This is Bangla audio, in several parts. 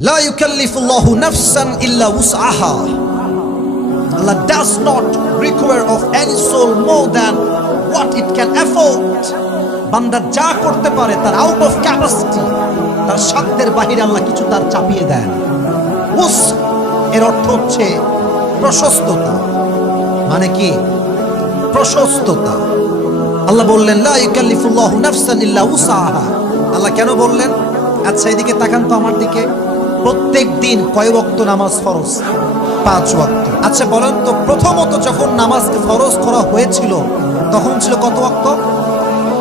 La yukallifullahu nafsan illa wus'aha. Allah does not require of any soul more than what it can afford. বান্দা যা করতে পারে তার আউট অফ ক্যাপাসিটি, তার সাধ্যের বাহিরে আল্লাহ কিছু তার চাপিয়ে দেন। উস এর অর্থ হচ্ছে প্রশস্ততা। মানে কি? প্রশস্ততা। আল্লাহ বললেন লা ইউকাল্লিফুল্লাহু নাফসান ইল্লা উসআহা। আল্লাহ কেন বললেন? আচ্ছা এদিকে তাকান তো আমার দিকে। প্রত্যেক দিন কয় ওয়াক্ত নামাজ ফরজ? 5 ওয়াক্ত। আচ্ছা বলেন তো, প্রথমত যখন নামাজকে ফরজ করা হয়েছিল তখন ছিল কত ওয়াক্ত?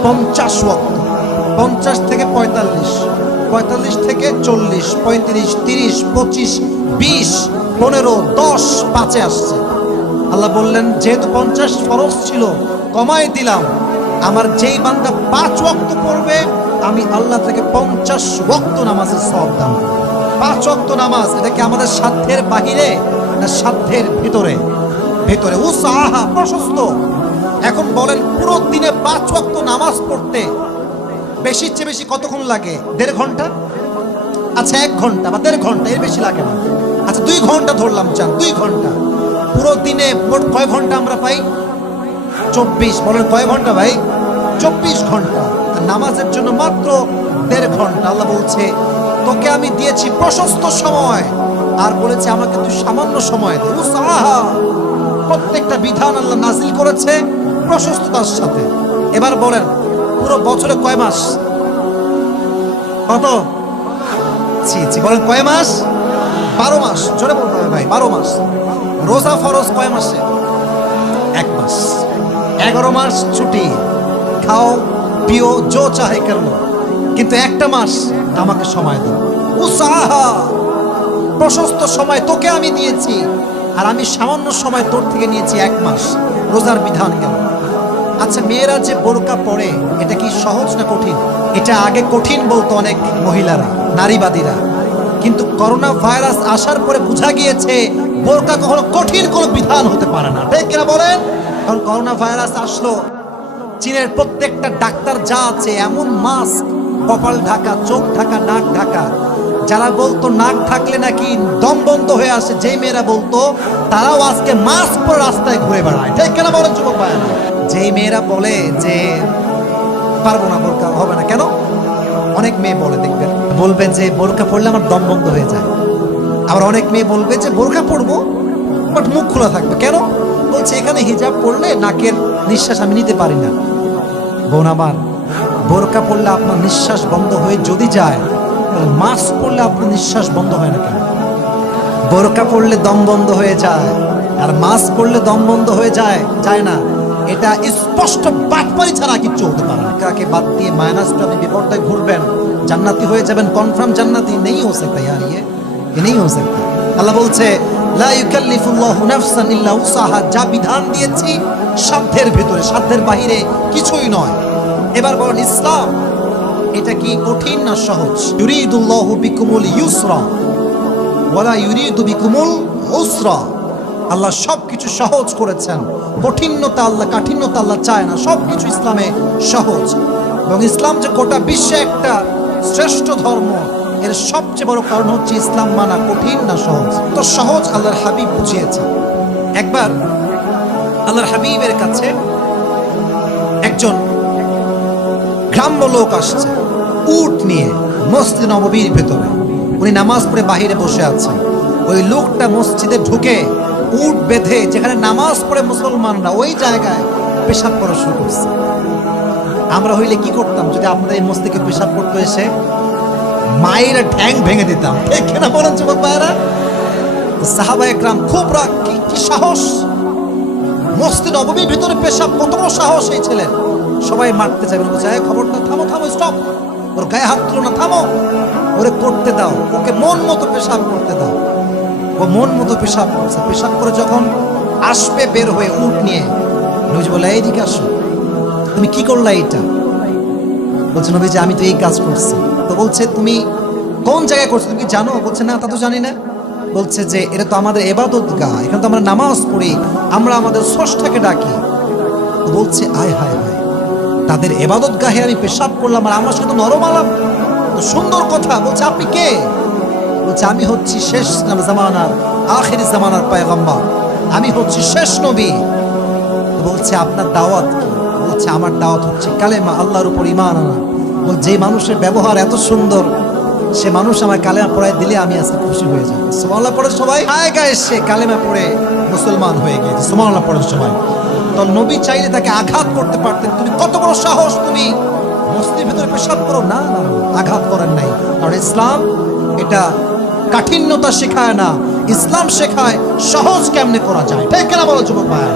50 ওয়াক্ত। 50 থেকে 45, 45 থেকে 40, 35, 30, 25, 20, 15, 10, 5-এ আসছে। আল্লাহ বললেন যেহেতু 50 ফরজ ছিল কমাই দিলাম, আমার যেই বান্দা 5 ওয়াক্ত পড়বে আমি আল্লাহ থেকে 50 ওয়াক্ত নামাজের সওয়াব দান করব। 5 ওয়াক্ত নামাজ, এটা কি আমাদের সাধ্যের বাহিরে না সাধ্যের ভিতরে? ভিতরে। উসআহা, প্রশস্ত। এখন বলেন পুরো দিনে 5 ওয়াক্ত নামাজ পড়তে বেশির চেয়ে বেশি কতক্ষণ লাগে? 1.5 ঘন্টা? আচ্ছা 1 ঘন্টা বা 1.5 ঘন্টা, এর বেশি লাগে না। আচ্ছা 2 ঘন্টা ধরলাম, চান 2 ঘন্টা। পুরো দিনে মোট কয় ঘন্টা আমরা পাই? 24। বলেন কয় ঘন্টা ভাই? 24 ঘন্টা। আর নামাজের জন্য মাত্র 1.5 ঘন্টা। আল্লাহ বলছে তোকে আমি দিয়েছি প্রশস্ত সময়, আর বলেছে আমাকে তুই সামান্য সময় দে। উসআহা, প্রত্যেকটা বিধান আল্লাহ নাজিল করেছে প্রশস্ততার সাথে। এবার বলেন পুরো বছরে কয় মাস? কত? বলেন কয় মাস? 12 মাস। জোরে বলতে হবে ভাই, 12 মাস। রোজা ফরজ কয় মাসে? 1 মাস। 11 মাস ছুটি, খাও পিও যো চাহে করো, কিন্তু একটা মাস আমাকে সময় দাও। উসআহা, প্রশস্ত সময় তোকে আমি দিয়েছি, আর আমি সামান্য সময় তোর থেকে নিয়েছি 1 মাস। রোজার বিধান কেন? আচ্ছা মেয়েরা যে বোরকা পরে এটা কি সহজ না কঠিন? এটা আগে কঠিন বলতো অনেক মহিলারা, নারীবাদীরা, কিন্তু করোনা ভাইরাস আসার পরে বোঝা গিয়েছে বোরকা কখনো কঠিন কোনো বিধান হতে পারে না। ঠিক কিনা বলেন? কারণ করোনা ভাইরাস আসলো, চীনের প্রত্যেকটা ডাক্তার যা আছে এমন মাস্ক, কপাল ঢাকা, চোখ ঢাকা, নাক ঢাকা। যারা বলতো নাক ঢাকলে নাকি দম বন্ধ হয়ে আসে, যেই মেয়েরা বলতো, তারাও আজকে মাস্ক পরে রাস্তায় ঘুরে বেড়ায়। ঠিক কেন বলেন যুবক ভাইরা? যেই মেয়েরা বলে যে পারবো না, বোরকা হবে না, কেন? অনেক মেয়ে বলে, দেখবেন বলবে যে বোরকা পড়লে আমার দম বন্ধ হয়ে যায়। আবার অনেক মেয়ে বলবে যে বোরকা পড়বো বাট মুখ খোলা থাকবে, কেন? বলছে এখানে হিজাব পড়লে নাকের নিঃশ্বাস আমি নিতে পারি না। বোন আমার, বোরকা পড়লে আপনার নিঃশ্বাস বন্ধ হয়ে যদি যায়, তাহলে মাস্ক পড়লে আপনার নিঃশ্বাস বন্ধ হয় না কেন? বোরকা পড়লে দম বন্ধ হয়ে যায়, আর মাস্ক পড়লে দম বন্ধ হয়ে যায় যায় না। এটা স্পষ্ট বাটপারি ছাড়া কিচ্ছু হতে পারে না। কাকে বাদ দিয়ে মাইনাসটা আপনি বিপর্যয় ঘুরবেন, জান্নাতি হয়ে যাবেন, কনফার্ম জান্নাতি নেই হো सकता यार, ये नहीं हो सकता। আল্লাহ বলছে লা ইউকাল্লিফুল্লাহু নাফসান ইল্লা উসআহা, যা বিধান দিয়েছি সাধ্যের ভিতরে, সাধ্যের বাহিরে কিছুই নয়। এবার বলেন ইসলাম এটা কি কঠিন না সহজ? ইউরিদুল্লাহু বিকুমুল ইউসরা ওয়ালা ইউরিদু বিকুমুল উসরা। আল্লাহ সবকিছু সহজ করেছেন, কঠিনতা আল্লাহ, কাঠিন্যতা আল্লাহ চায় না। সবকিছু ইসলামে সহজ, এবং ইসলাম যে গোটা বিশ্বে একটা শ্রেষ্ঠ ধর্ম, এর সবচেয়ে বড় কারণ হচ্ছে ইসলাম মানা কঠিন না সহজ। তো সহজ আল্লাহর হাবিব বুঝিয়েছে। একবার আল্লাহর হাবিবের কাছে একজন গ্রাম্য লোক আসছে উট নিয়ে মসজিদ নববীর ভেতরে। উনি নামাজ পড়ে বাহিরে বসে আছেন। ওই লোকটা মসজিদে ঢুকে উট বেঁধে যেখানে নামাজ পড়ে মুসলমানরা, ওই জায়গায় পেশাব করা শুরু করছে। আমরা হইলে কি করতাম যদি আমাদের এই মসজিদে পেশাব করতে এসে? মায়ের ঠ্যাং ভেঙে দিতাম। ঠিক কিনা বলেন যুবক ভাইয়েরা? সাহাবায়ে কেরাম খুব রাগ, কি সাহস! মসজিদ নববীর ভিতরে পেশাব, কত বড় সাহস এই ছেলের! সবাই মারতে যাবে, বলছে খবরটা থামো, থামো, স্টপ, ওর গায়ে হাত তুলো না, থামো, ওরে করতে দাও, ওকে মন মতো পেশাব করতে দাও। ও মন মতো পেশাব করছে। পেশাব করে যখন আসবে বের হয়ে উট নিয়ে, নবীজি বলে এইদিকে আসো, তুমি কি করলা এটা? বলছে নবীজি আমি তো এই কাজ করছি। তো বলছে তুমি কোন জায়গায় করছো, তুমি কি জানো? বলছে না, তা তো জানি না। বলছে যে এটা তো আমাদের ইবাদতগাহ, এখানে তো আমরা নামাজ পড়ি, আমরা আমাদের স্রষ্টাকে ডাকি। বলছে আয় হায় হায়, তাদের ইবাদতগাহে আমি পেশাব করলাম আর আমার সাথে নরম আলাপ, তো সুন্দর কথা। বলছে আপনি কে? বলছে আমি হচ্ছি শেষ জামানার আখির জামানার পয়গম্বর, আমি হচ্ছি শেষ নবী। তো বলছে আপনার দাওয়াত কি? বলছে আমার দাওয়াত হচ্ছে কালেমা, আল্লাহর উপর ঈমান আনা। বল যে মানুষের ব্যবহার এত সুন্দর, সে মানুষ আমার কালেমা পড়ায় দিলে আমি আজকে খুশি হয়ে যাব। সুবহানাল্লাহ পড়ে সবাই, গায়ে সে কালেমা পড়ে মুসলমান হয়ে গিয়েছে। সুবহানাল্লাহ পড়ে সবাই। তো নবী চাইলে তাকে আঘাত করতে পারতেন, তুমি কত বড় সাহস, তুমি মসজিদের ভিতরে পেশাব করো। না না, আঘাত করেন নাই। কারণ ইসলাম এটা কাঠিন্যতা শেখায় না, ইসলাম শেখায় সহজ কেমনে করা যায়। ঠিক কিনা বলো যুবক ভাই?